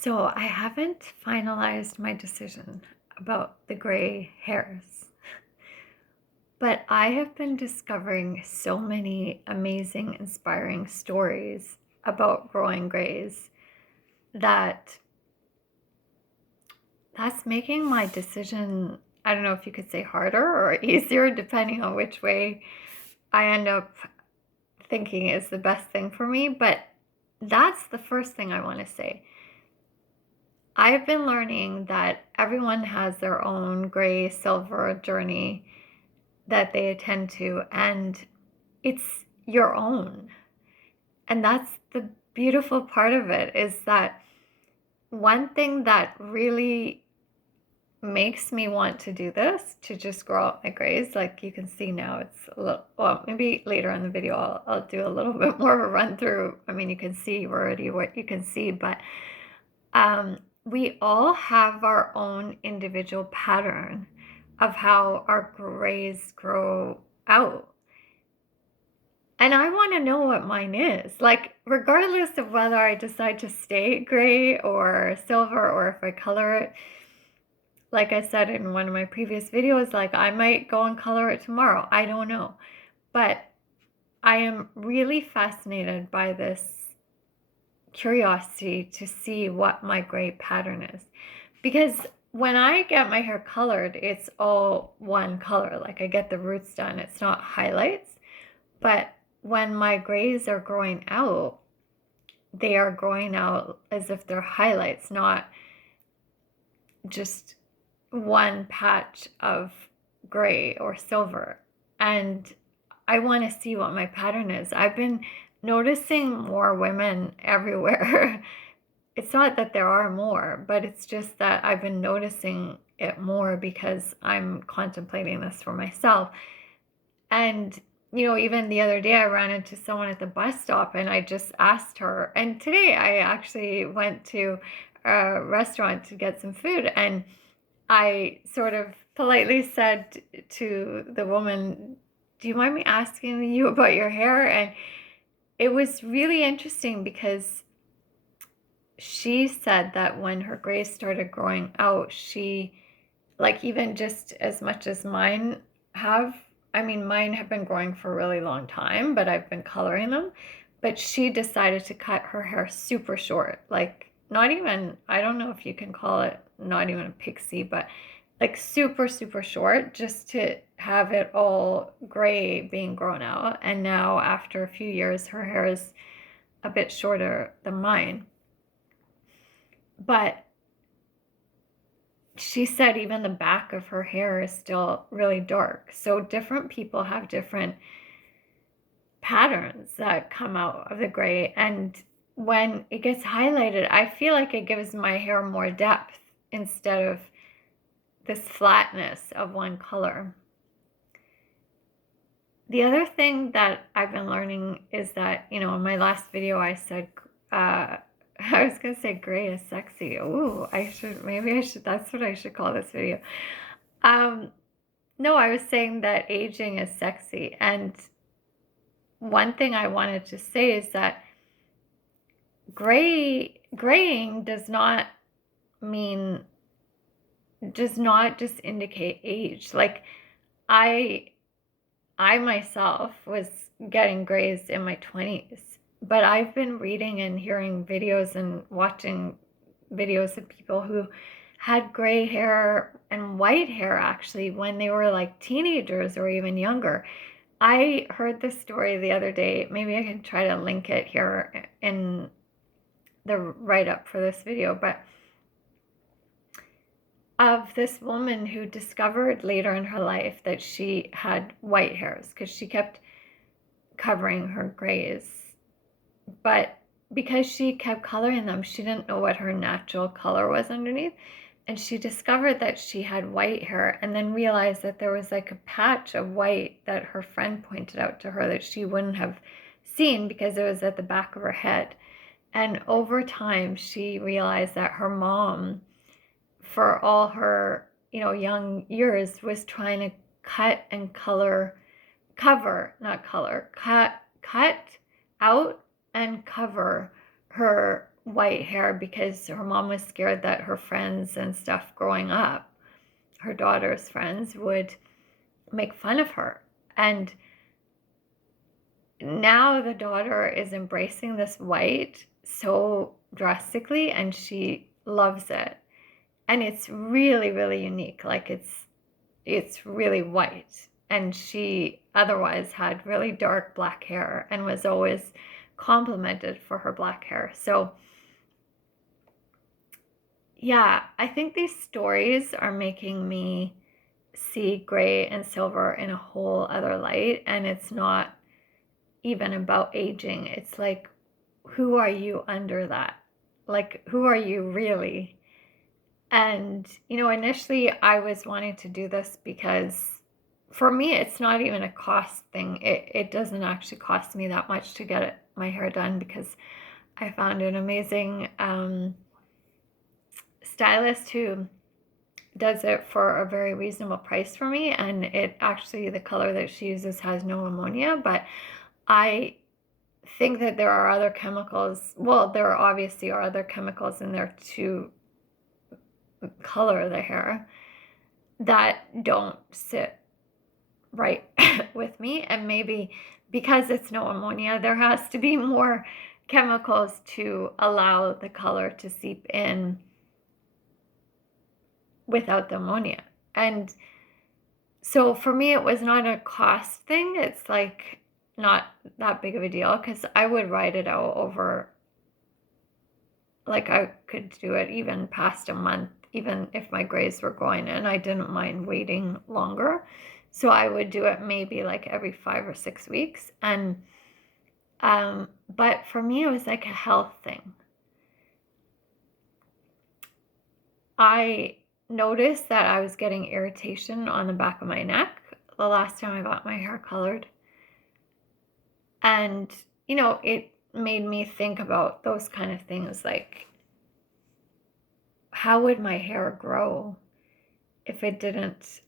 So I haven't finalized my decision about the gray hairs, but I have been discovering so many amazing, inspiring stories about growing grays that that's making my decision, I don't know if you could say harder or easier, depending on which way I end up thinking is the best thing for me. But that's the first thing I want to say. I've been learning that everyone has their own gray silver journey that they attend to, and it's your own. And that's the beautiful part of it, is that one thing that really makes me want to do this, to just grow out my grays, like you can see now, it's a little, well, maybe later in the video I'll do a little bit more of a run through. I mean, you can see already what you can see, but we all have our own individual pattern of how our grays grow out. And I want to know what mine is. Like, regardless of whether I decide to stay gray or silver or if I color it, like I said in one of my previous videos, like I might go and color it tomorrow. I don't know. But I am really fascinated by this curiosity to see what my gray pattern is. Because when I get my hair colored, it's all one color. Like I get the roots done, it's not highlights. But when my grays are growing out, they are growing out as if they're highlights, not just one patch of gray or silver. And I want to see what my pattern is. I've been noticing more women everywhere. It's not that there are more, but it's just that I've been noticing it more because I'm contemplating this for myself. And, even the other day I ran into someone at the bus stop and I just asked her. And today I actually went to a restaurant to get some food, and I sort of politely said to the woman, "Do you mind me asking you about your hair?" And it was really interesting because she said that when her grays started growing out, she, like, even just as much as mine have, I mean, mine have been growing for a really long time, but I've been coloring them. But she decided to cut her hair super short, like not even, I don't know if you can call it, not even a pixie, but like super, super short, just to have it all gray being grown out. And now after a few years, her hair is a bit shorter than mine. But she said even the back of her hair is still really dark. So different people have different patterns that come out of the gray. And when it gets highlighted, I feel like it gives my hair more depth instead of this flatness of one color. The other thing that I've been learning is that, in my last video I said, I was gonna say gray is sexy. Ooh, maybe I should, that's what I should call this video. No, I was saying that aging is sexy. And one thing I wanted to say is that graying does not just indicate age. Like I myself was getting grays in my 20s, but I've been reading and hearing videos and watching videos of people who had gray hair and white hair actually when they were like teenagers or even younger. I heard this story the other day. Maybe I can try to link it here in the write-up for this video, but of this woman who discovered later in her life that she had white hairs because she kept covering her grays. But because she kept coloring them, she didn't know what her natural color was underneath. And she discovered that she had white hair, and then realized that there was like a patch of white that her friend pointed out to her that she wouldn't have seen because it was at the back of her head. And over time, she realized that her mom, for all her, young years, was trying to cut and cut out and cover her white hair because her mom was scared that her friends and stuff growing up, her daughter's friends, would make fun of her. And now the daughter is embracing this white so drastically, and she loves it. And it's really, really unique. Like it's really white. And she otherwise had really dark black hair and was always complimented for her black hair. So yeah, I think these stories are making me see gray and silver in a whole other light. And it's not even about aging. It's like, who are you under that? Like, who are you really? And, initially I was wanting to do this because for me, it's not even a cost thing. It doesn't actually cost me that much to get my hair done because I found an amazing stylist who does it for a very reasonable price for me. And it actually, the color that she uses has no ammonia, but I think that there are other chemicals. Well, there obviously are other chemicals in there to color the hair that don't sit right with me. And maybe because it's no ammonia, there has to be more chemicals to allow the color to seep in without the ammonia. And so for me, it was not a cost thing. It's like not that big of a deal because I would ride it out over, like I could do it even past a month, even if my grays were going in. I didn't mind waiting longer. So I would do it maybe like every 5 or 6 weeks. And but for me, it was like a health thing. I noticed that I was getting irritation on the back of my neck the last time I got my hair colored. And, it made me think about those kind of things, like, how would my hair grow if it didn't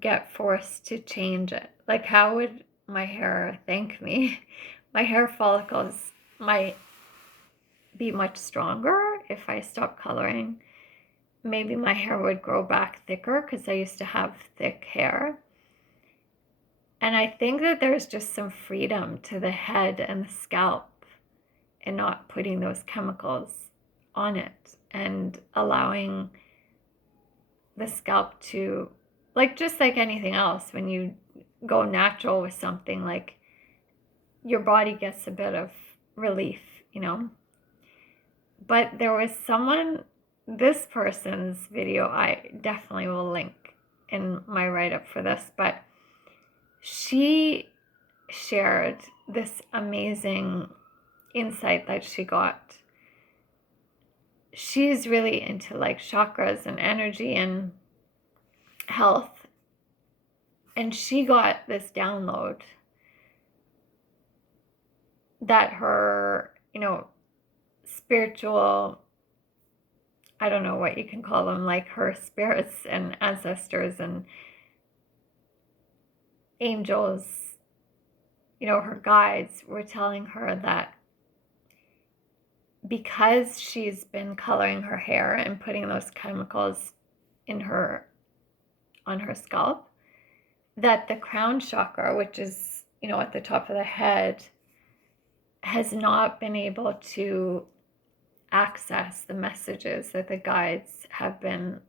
get forced to change it? Like, how would my hair thank me? My hair follicles might be much stronger if I stopped coloring. Maybe my hair would grow back thicker because I used to have thick hair. And I think that there's just some freedom to the head and the scalp and not putting those chemicals on it and allowing the scalp to, like, just like anything else, when you go natural with something, like, your body gets a bit of relief, But there was this person's video, I definitely will link in my write-up for this, but she shared this amazing insight that she got. She's really into like chakras and energy and health. And she got this download that her, spiritual, I don't know what you can call them, like her spirits and ancestors and angels, her guides were telling her that because she's been coloring her hair and putting those chemicals on her scalp, that the crown chakra, which is, at the top of the head, has not been able to access the messages that the guides have been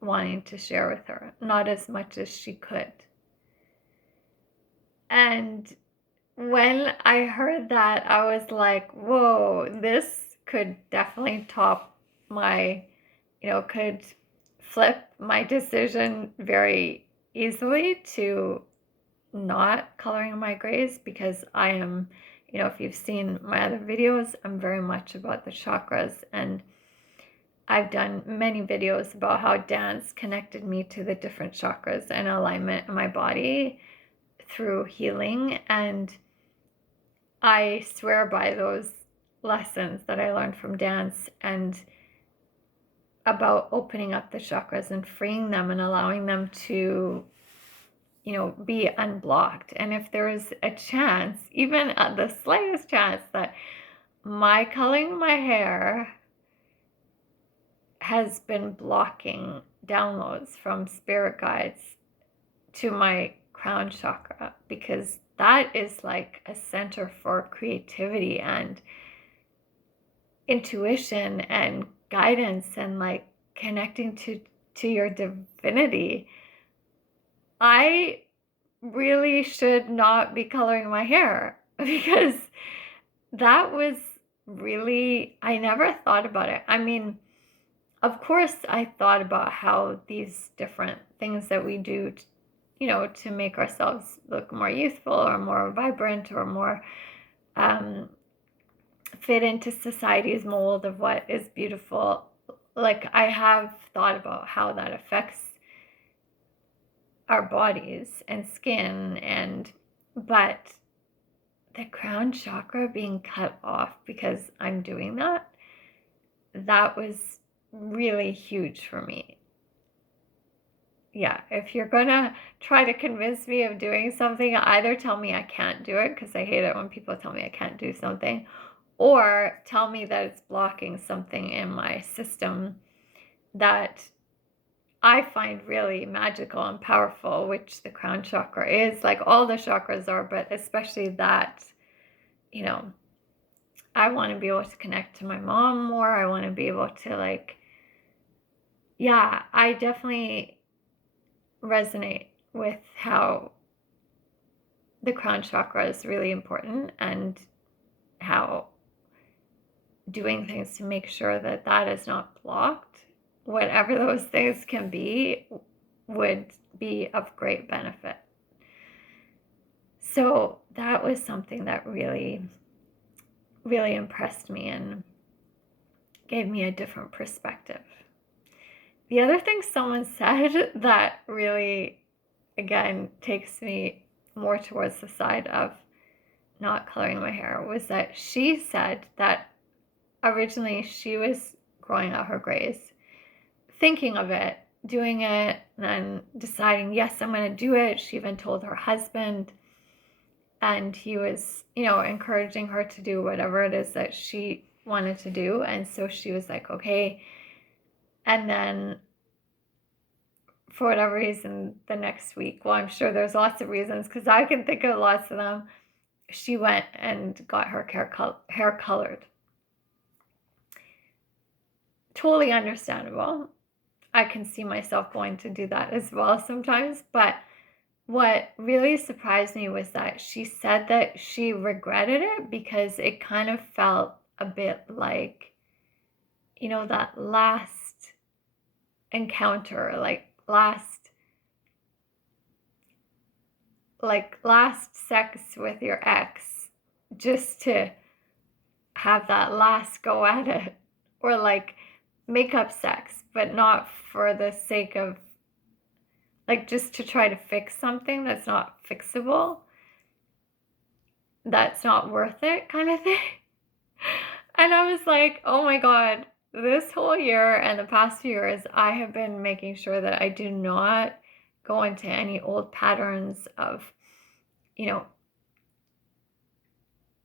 wanting to share with her, not as much as she could. And when I heard that, I was like, whoa, this could definitely top my, could flip my decision very easily to not coloring my grays, because I am, if you've seen my other videos, I'm very much about the chakras, and I've done many videos about how dance connected me to the different chakras and alignment in my body through healing. And I swear by those lessons that I learned from dance and about opening up the chakras and freeing them and allowing them to, be unblocked. And if there is a chance, even the slightest chance, that my coloring my hair has been blocking downloads from spirit guides to my crown chakra, because that is like a center for creativity and intuition and guidance and like connecting to your divinity. I really should not be coloring my hair because that was really, I never thought about it. I mean, of course, I thought about how these different things that we do, to make ourselves look more youthful or more vibrant or more fit into society's mold of what is beautiful. Like, I have thought about how that affects our bodies and skin, but the crown chakra being cut off because I'm doing that was really huge for me. Yeah, if you're gonna try to convince me of doing something, either tell me I can't do it, because I hate it when people tell me I can't do something, or tell me that it's blocking something in my system that I find really magical and powerful, which the crown chakra is. Like, all the chakras are, but especially that, you know, I want to be able to connect to my mom more. I want to be able to, like, yeah, I definitely resonate with how the crown chakra is really important, and how doing things to make sure that that is not blocked, whatever those things can be, would be of great benefit. So that was something that really, really impressed me and gave me a different perspective. The other thing someone said that really, again, takes me more towards the side of not coloring my hair was that she said that originally she was growing out her grays, thinking of it, doing it, and then deciding, yes, I'm going to do it. She even told her husband, and he was, encouraging her to do whatever it is that she wanted to do. And so she was like, okay. And then for whatever reason, the next week, well, I'm sure there's lots of reasons, because I can think of lots of them, she went and got her hair colored. Totally understandable. I can see myself going to do that as well sometimes. But what really surprised me was that she said that she regretted it because it kind of felt a bit like, that last encounter, last sex with your ex, just to have that last go at it, or like makeup sex, but not for the sake of, like, just to try to fix something that's not fixable, that's not worth it, kind of thing. And I was like, oh my God, this whole year and the past few years, I have been making sure that I do not go into any old patterns of,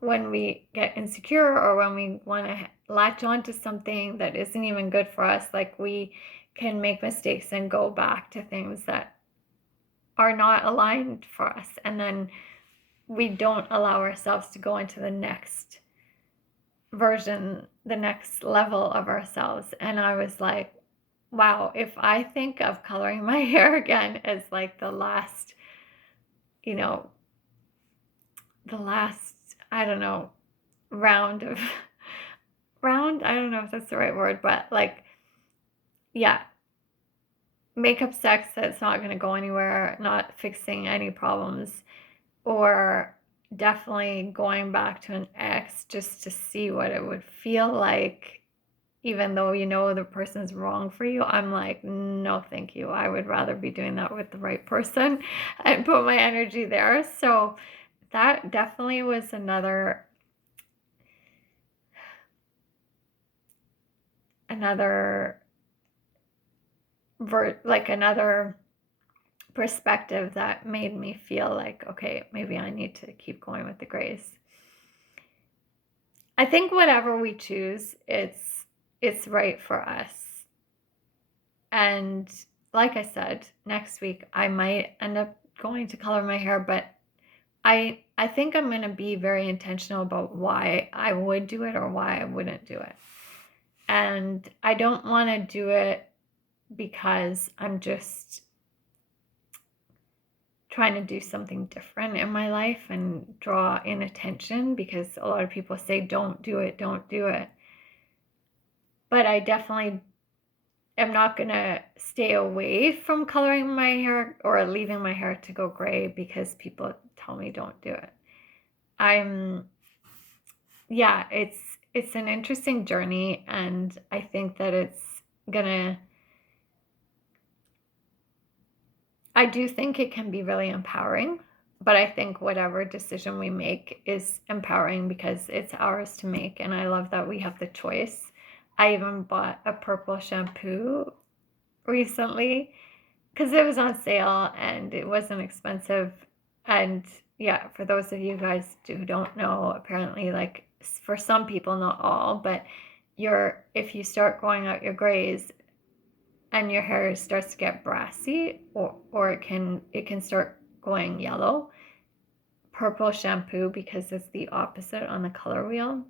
when we get insecure or when we want to latch on to something that isn't even good for us, like, we can make mistakes and go back to things that are not aligned for us. And then we don't allow ourselves to go into the next version, the next level of ourselves. And I was like, wow, if I think of coloring my hair again as like the last, I don't know, round of round, I don't know if that's the right word, but like, yeah, makeup sex that's not going to go anywhere, not fixing any problems, or definitely going back to an ex just to see what it would feel like, even though the person's wrong for you. I'm like, no, thank you. I would rather be doing that with the right person and put my energy there. So that definitely was another another perspective that made me feel like, okay, maybe I need to keep going with the grays. I think whatever we choose, it's right for us. And like I said, next week I might end up going to color my hair, but I think I'm going to be very intentional about why I would do it or why I wouldn't do it. And I don't want to do it because I'm just trying to do something different in my life and draw in attention, because a lot of people say, don't do it, don't do it. But I definitely am not going to stay away from coloring my hair or leaving my hair to go gray because people tell me don't do it. Yeah, it's an interesting journey, and I think that I do think it can be really empowering, but I think whatever decision we make is empowering because it's ours to make, and I love that we have the choice. I even bought a purple shampoo recently because it was on sale and it wasn't expensive. And yeah, for those of you guys who don't know, apparently, like, for some people, not all, but if you start growing out your grays and your hair starts to get brassy, or it can start going yellow, purple shampoo, because it's the opposite on the color wheel,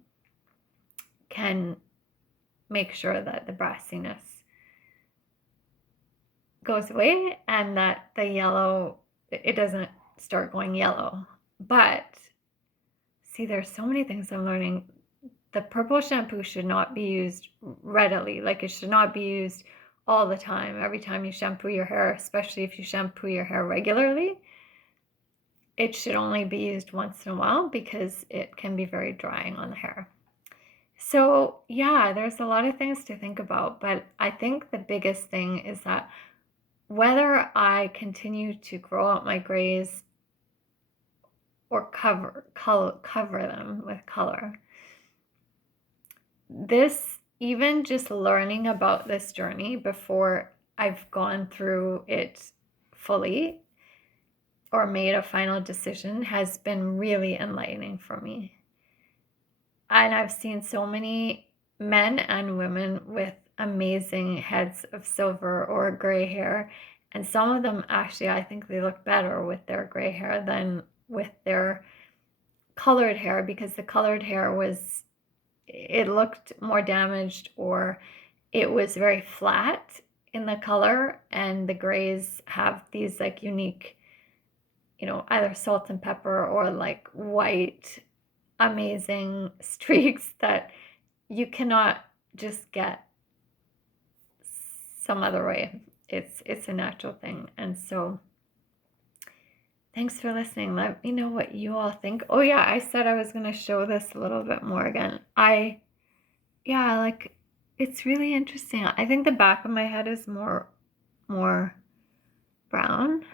can make sure that the brassiness goes away and that the yellow, it doesn't start going yellow. But see, there's so many things I'm learning. The purple shampoo should not be used readily. Like, it should not be used all the time, every time you shampoo your hair, especially if you shampoo your hair regularly. It should only be used once in a while because it can be very drying on the hair. So yeah, there's a lot of things to think about, but I think the biggest thing is that whether I continue to grow out my grays or cover them with color, even just learning about this journey before I've gone through it fully or made a final decision has been really enlightening for me. And I've seen so many men and women with amazing heads of silver or gray hair. And some of them, actually, I think they look better with their gray hair than with their colored hair, because the colored hair it looked more damaged, or it was very flat in the color. And the grays have these like unique, either salt and pepper or like white amazing streaks that you cannot just get some other way. It's a natural thing. And so thanks for listening. Let me know what you all think. Oh yeah, I said I was going to show this a little bit more again. Like, it's really interesting. I think the back of my head is more brown,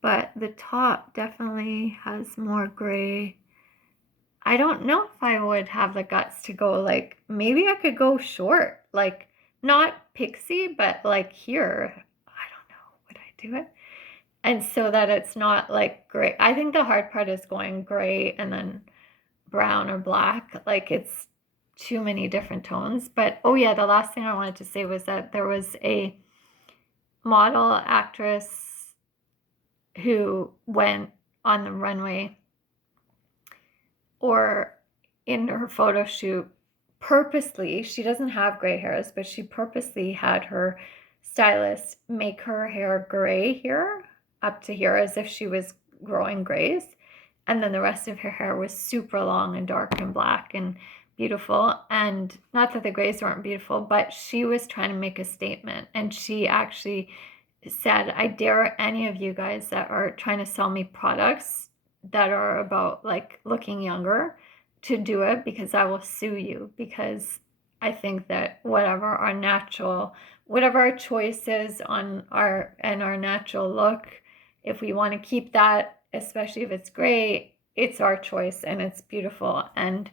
but the top definitely has more gray. I don't know if I would have the guts to go, like, maybe I could go short, like, not pixie, but like here. I don't know. Would I do it? And so that it's not like gray. I think the hard part is going gray and then brown or black. Like, it's too many different tones. But oh yeah, the last thing I wanted to say was that there was a model actress who went on the runway or in her photo shoot purposely. She doesn't have gray hairs, but she purposely had her stylist make her hair gray here up to here, as if she was growing grays, and then the rest of her hair was super long and dark and black and beautiful. And not that the grays weren't beautiful, but she was trying to make a statement. And she actually said, I dare any of you guys that are trying to sell me products that are about like looking younger to do it, because I will sue you. Because I think that whatever our choice is on our natural look, if we want to keep that, especially if it's gray, it's our choice and it's beautiful. And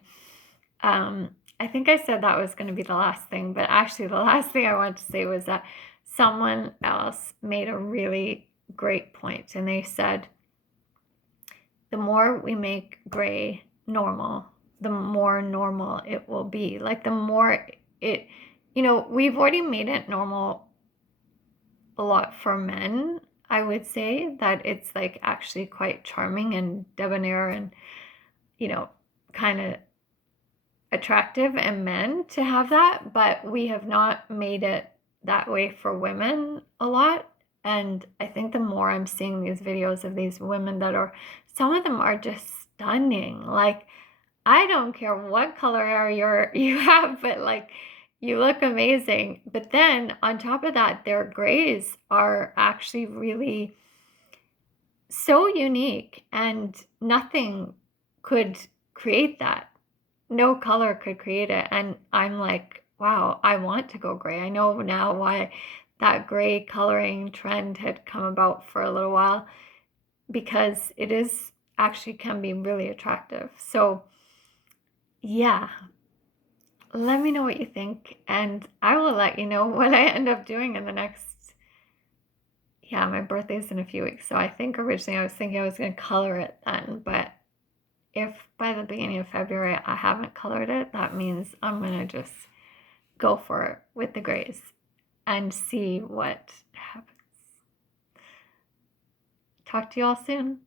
I think I said that was going to be the last thing, but actually the last thing I wanted to say was that someone else made a really great point, and they said, the more we make gray normal, the more normal it will be. Like the more it, we've already made it normal a lot for men. I would say that it's like actually quite charming and debonair and, kind of attractive in men to have that, but we have not made it that way for women a lot. And I think the more I'm seeing these videos of these women some of them are just stunning. Like, I don't care what color hair you have, but like you look amazing. But then on top of that, their grays are actually really so unique, and nothing could create that. No color could create it. And I'm like, wow, I want to go gray. I know now why that gray coloring trend had come about for a little while, because it is actually can be really attractive. So yeah, let me know what you think, and I will let you know what I end up doing in the next. Yeah, my birthday's in a few weeks, so I think originally I was thinking I was going to color it then, but if by the beginning of February I haven't colored it, that means I'm going to just go for it with the grays and see what happens. Talk to you all soon.